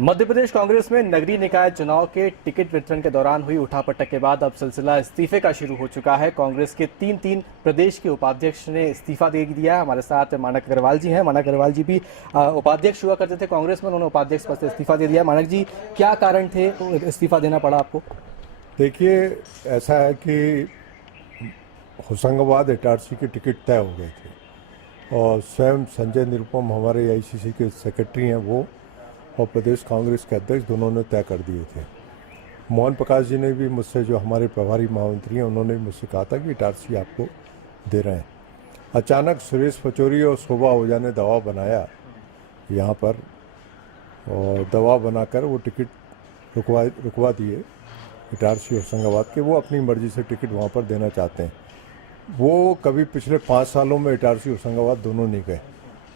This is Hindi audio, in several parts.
मध्य प्रदेश कांग्रेस में नगरीय निकाय चुनाव के टिकट वितरण के दौरान हुई उठापटक के बाद अब सिलसिला इस्तीफे का शुरू हो चुका है। कांग्रेस के तीन प्रदेश के उपाध्यक्ष ने इस्तीफा दे दिया। हमारे साथ मानक अग्रवाल जी हैं। मानक अग्रवाल जी भी उपाध्यक्ष हुआ करते थे कांग्रेस में, उन्होंने उपाध्यक्ष पद से इस्तीफा दे दिया। मानक जी, क्या कारण थे इस्तीफा देना पड़ा आपको? देखिए, ऐसा है कि होशंगाबाद इटारसी के टिकट तय हो गए थे और स्वयं संजय निरुपम हमारे आईसीसी के सेक्रेटरी हैं, वो और प्रदेश कांग्रेस के अध्यक्ष दोनों ने तय कर दिए थे। मोहन प्रकाश जी ने भी मुझसे, जो हमारे प्रभारी महामंत्री हैं, उन्होंने भी मुझसे कहा था कि इटारसी आपको दे रहे हैं। अचानक सुरेश पचौरी और शोभा ओझा ने दबाव बनाया यहाँ पर, और दबाव बनाकर वो टिकट रुकवा दिए इटारसी होशंगाबाद के। वो अपनी मर्जी से टिकट वहाँ पर देना चाहते हैं। वो कभी पिछले 5 सालों में इटारसी होशंगाबाद दोनों नहीं गए,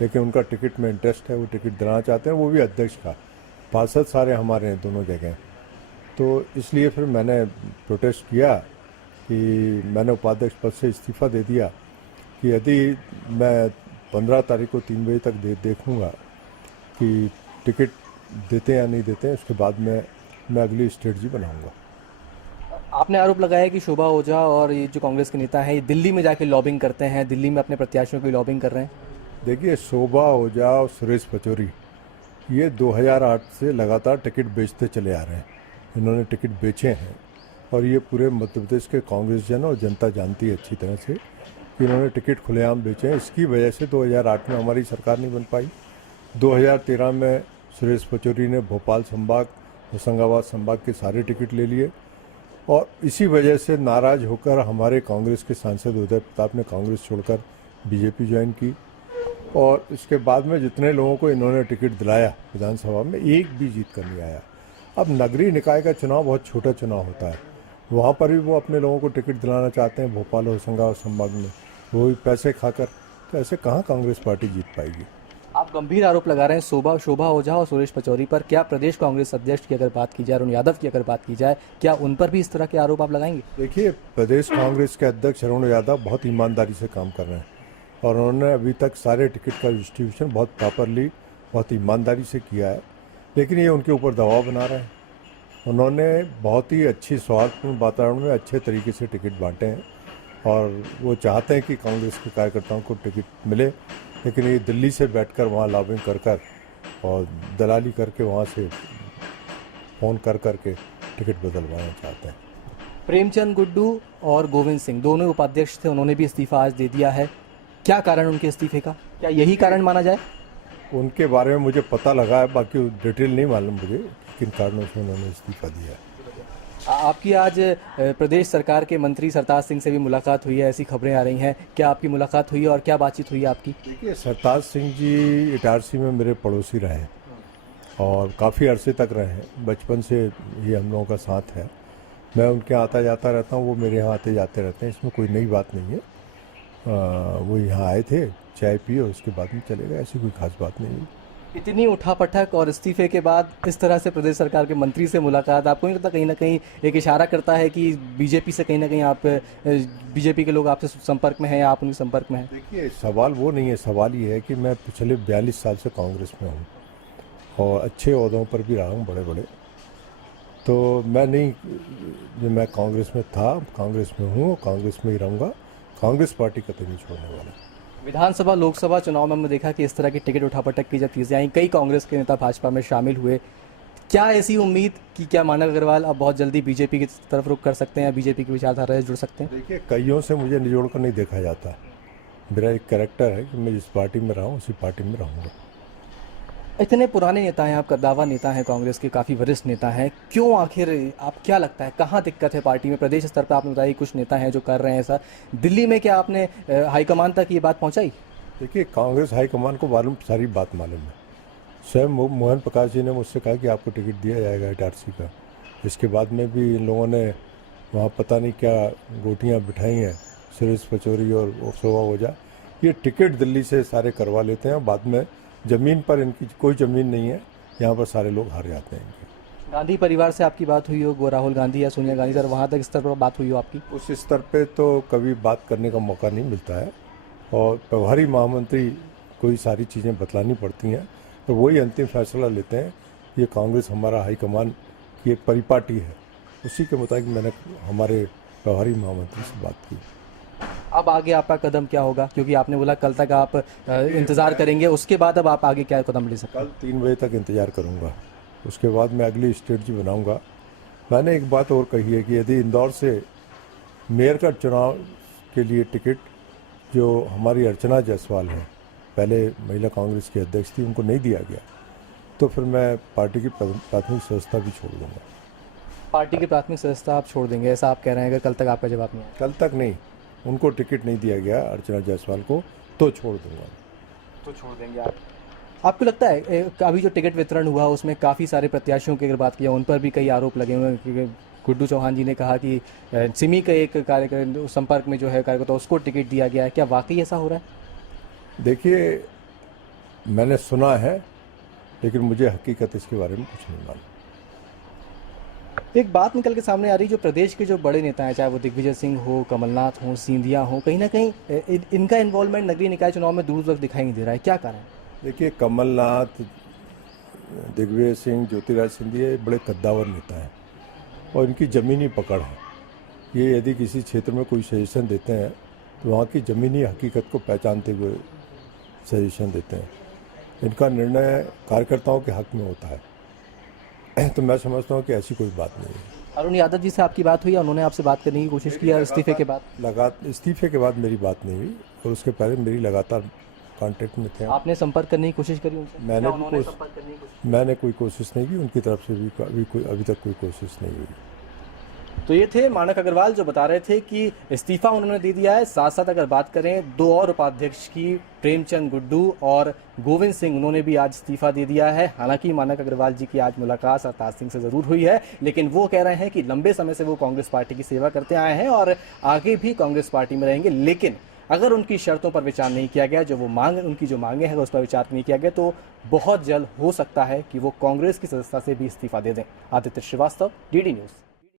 लेकिन उनका टिकट में इंटरेस्ट है, वो टिकट देना चाहते हैं। वो भी अध्यक्ष का, पार्षद सारे हमारे हैं दोनों जगह। तो इसलिए फिर मैंने प्रोटेस्ट किया कि मैंने उपाध्यक्ष पद से इस्तीफ़ा दे दिया कि यदि मैं 15 तारीख को 3 बजे तक देखूँगा कि टिकट देते हैं या नहीं देते हैं, उसके बाद मैं अगली स्ट्रेटजी बनाऊँगा। आपने आरोप लगाया कि शोभा ओझा और ये जो कांग्रेस के नेता हैं, ये दिल्ली में जाके लॉबिंग करते हैं, दिल्ली में अपने प्रत्याशियों की लॉबिंग कर रहे हैं। देखिए, शोभा ओझा और सुरेश पचौरी ये 2008 से लगातार टिकट बेचते चले आ रहे हैं। इन्होंने टिकट बेचे हैं और ये पूरे मध्य प्रदेश के कांग्रेस जन और जनता जानती है अच्छी तरह से कि इन्होंने टिकट खुलेआम बेचे हैं। इसकी वजह से 2008 में हमारी सरकार नहीं बन पाई। 2013 में सुरेश पचौरी ने भोपाल संभाग, होशंगाबाद संभाग के सारे टिकट ले लिए और इसी वजह से नाराज होकर हमारे कांग्रेस के सांसद उदय प्रताप ने कांग्रेस छोड़कर बीजेपी ज्वाइन की। और इसके बाद में जितने लोगों को इन्होंने टिकट दिलाया विधानसभा में, एक भी जीत कर नहीं आया। अब नगरीय निकाय का चुनाव बहुत छोटा चुनाव होता है, वहाँ पर भी वो अपने लोगों को टिकट दिलाना चाहते हैं भोपाल और होशंगाबाद संभाग में, वो भी पैसे खाकर। तो ऐसे कहाँ कांग्रेस पार्टी जीत पाएगी? आप गंभीर आरोप लगा रहे हैं शोभा ओझा और सुरेश पचौरी पर। क्या प्रदेश कांग्रेस अध्यक्ष की अगर बात की जाए, अरुण यादव की अगर बात की जाए, क्या उन पर भी इस तरह के आरोप आप लगाएंगे? देखिए, प्रदेश कांग्रेस के अध्यक्ष अरुण यादव बहुत ईमानदारी से काम कर रहे हैं और उन्होंने अभी तक सारे टिकट का डिस्ट्रीब्यूशन बहुत प्रॉपरली, बहुत ईमानदारी से किया है। लेकिन ये उनके ऊपर दबाव बना रहे हैं। उन्होंने बहुत ही अच्छी सौहार्दपूर्ण वातावरण में अच्छे तरीके से टिकट बांटे हैं और वो चाहते हैं कि कांग्रेस के कार्यकर्ताओं को टिकट मिले, लेकिन ये दिल्ली से बैठकर वहाँ लॉबिंग कर और दलाली करके वहाँ से फ़ोन करके टिकट बदलवाना चाहते हैं। प्रेमचंद गुड्डू और गोविंद सिंह दोनों उपाध्यक्ष थे, उन्होंने भी इस्तीफा आज दे दिया है। क्या कारण उनके इस्तीफे का? क्या यही कारण माना जाए? उनके बारे में मुझे पता लगा है, बाकी डिटेल नहीं मालूम मुझे किन कारणों से उन्होंने इस्तीफा दिया है। आपकी आज प्रदेश सरकार के मंत्री सरताज सिंह से भी मुलाकात हुई है, ऐसी खबरें आ रही हैं। क्या आपकी मुलाकात हुई है और क्या बातचीत हुई है आपकी? देखिए, सरताज सिंह जी इटारसी में मेरे पड़ोसी रहे हैं और काफ़ी अरसे तक रहे हैं। बचपन से ही हम लोगों का साथ है। मैं उनके आता जाता रहता हूँ, वो मेरे यहाँ आते जाते रहते हैं। इसमें कोई नई बात नहीं है। वो यहाँ आए थे, चाय पिए, उसके बाद में चले गए। ऐसी कोई खास बात नहीं है। इतनी उठापटक और इस्तीफे के बाद इस तरह से प्रदेश सरकार के मंत्री से मुलाकात, आपको नहीं लगता कहीं ना कहीं एक इशारा करता है कि बीजेपी से कहीं ना कहीं आप, बीजेपी के लोग आपसे संपर्क में हैं या आप उनके संपर्क में हैं? देखिए, सवाल वो नहीं है। सवाल ये है कि मैं पिछले 42 साल से कांग्रेस में हूँ और अच्छे ओहदों पर भी रहा हूँ, बड़े बड़े। तो मैं कांग्रेस में था, कांग्रेस में हूँ, कांग्रेस में ही रहूँगा। कांग्रेस पार्टी कतई नहीं छोड़ने वाला। विधानसभा लोकसभा चुनाव में हमने देखा कि इस तरह की टिकट उठापटक की जब चीज़ें आई, कई कांग्रेस के नेता भाजपा में शामिल हुए। क्या ऐसी उम्मीद कि क्या मानक अग्रवाल अब बहुत जल्दी बीजेपी की तरफ रुख कर सकते हैं, बीजेपी की विचारधारा से जुड़ सकते हैं? देखिए, कईयों से मुझे निजोड़ कर नहीं देखा जाता। मेरा एक कैरेक्टर है कि मैं जिस पार्टी में रहा हूँ उसी पार्टी में रहूँगा। इतने पुराने नेता हैं, आप कद्दावर नेता हैं, कांग्रेस के काफ़ी वरिष्ठ नेता हैं, क्यों आखिर आप क्या लगता है कहाँ दिक्कत है पार्टी में? प्रदेश स्तर पर आपने बताया कुछ नेता हैं जो कर रहे हैं ऐसा, दिल्ली में क्या आपने हाईकमान तक ये बात पहुँचाई? देखिए, कांग्रेस हाईकमान को सारी बात मालूम है। स्वयं मोहन प्रकाश जी ने मुझसे कहा कि आपको टिकट दिया जाएगा इटारसी का। इसके बाद में भी इन लोगों ने वहाँ पता नहीं क्या गोटियाँ बिठाई हैं, सुरेश पचौरी और शोभा ओझा। ये टिकट दिल्ली से सारे करवा लेते हैं, बाद में ज़मीन पर इनकी कोई ज़मीन नहीं है, यहाँ पर सारे लोग हार जाते हैं इनके। गांधी परिवार से आपकी बात हुई हो, राहुल गांधी या सोनिया गांधी सर, वहाँ तक स्तर पर बात हुई हो आपकी? उस स्तर पे तो कभी बात करने का मौका नहीं मिलता है और प्रभारी महामंत्री को ही सारी चीज़ें बतलानी पड़ती हैं। और वही अंतिम फैसला लेते हैं। ये कांग्रेस हमारा हाईकमान की एक परिपाटी है, उसी के मुताबिक मैंने हमारे प्रभारी महामंत्री से बात की। अब आगे आपका कदम क्या होगा, क्योंकि आपने बोला कल तक आप इंतजार करेंगे, उसके बाद अब आप आगे क्या कदम ले सकते हैं? कल 3 बजे तक इंतजार करूंगा, उसके बाद मैं अगली स्ट्रेटजी बनाऊंगा। मैंने एक बात और कही है कि यदि इंदौर से मेयर का चुनाव के लिए टिकट जो हमारी अर्चना जायसवाल है, पहले महिला कांग्रेस की अध्यक्ष थी, उनको नहीं दिया गया, तो फिर मैं पार्टी की प्राथमिक सदस्यता भी छोड़ दूंगा। पार्टी की प्राथमिक सदस्यता आप छोड़ देंगे, ऐसा आप कह रहे हैं? अगर कल तक आपका जवाब नहीं आया? कल तक नहीं, उनको टिकट नहीं दिया गया अर्चना जायसवाल को, तो छोड़ दूंगा। तो छोड़ देंगे आप? आपको लगता है अभी जो टिकट वितरण हुआ उसमें काफ़ी सारे प्रत्याशियों की अगर बात किया, उन पर भी कई आरोप लगे हुए हैं कि गुड्डू चौहान जी ने कहा कि सिमी का एक कार्यक्रम संपर्क में जो है कार्यकर्ता, उसको टिकट दिया गया है, क्या वाकई ऐसा हो रहा है? देखिए, मैंने सुना है, लेकिन मुझे हकीकत इसके बारे में कुछ नहीं मालूम। एक बात निकल के सामने आ रही, जो प्रदेश के जो बड़े नेता हैं, चाहे वो दिग्विजय सिंह हो, कमलनाथ हो, सिंधिया हो, कहीं ना कहीं इनका इन्वॉल्वमेंट नगरीय निकाय चुनाव में दूर तक दिखाई नहीं दे रहा है, क्या कारण? देखिए, कमलनाथ, दिग्विजय सिंह, ज्योतिराज सिंधिया बड़े कद्दावर नेता हैं और इनकी ज़मीनी पकड़ है। ये यदि किसी क्षेत्र में कोई सजेशन देते हैं तो वहाँ की ज़मीनी हकीकत को पहचानते हुए सजेशन देते हैं। इनका निर्णय कार्यकर्ताओं के हक में होता है, तो मैं समझता हूँ कि ऐसी कोई बात नहीं है। अरुण यादव जी से आपकी बात हुई, उन्होंने आपसे बात करने की कोशिश की इस्तीफे के बाद? इस्तीफे के बाद मेरी बात नहीं हुई, और उसके पहले मेरी लगातार कांटेक्ट में थे। आपने संपर्क करने की कोशिश करी उनसे? मैंने कोई कोशिश नहीं की, उनकी तरफ से भी अभी तक कोई कोशिश नहीं हुई। तो ये थे मानक अग्रवाल, जो बता रहे थे कि इस्तीफा उन्होंने दे दिया है। साथ साथ अगर बात करें दो और उपाध्यक्ष की, प्रेमचंद गुड्डू और गोविंद सिंह, उन्होंने भी आज इस्तीफा दे दिया है। हालांकि मानक अग्रवाल जी की आज मुलाकात सरताज सिंह से जरूर हुई है, लेकिन वो कह रहे हैं कि लंबे समय से वो कांग्रेस पार्टी की सेवा करते आए हैं और आगे भी कांग्रेस पार्टी में रहेंगे। लेकिन अगर उनकी शर्तों पर विचार नहीं किया गया, उनकी जो मांगे हैं उस पर विचार नहीं किया गया, तो बहुत जल्द हो सकता है कि वो कांग्रेस की सदस्यता से भी इस्तीफा दे दें। Aditya Srivastava, DD news.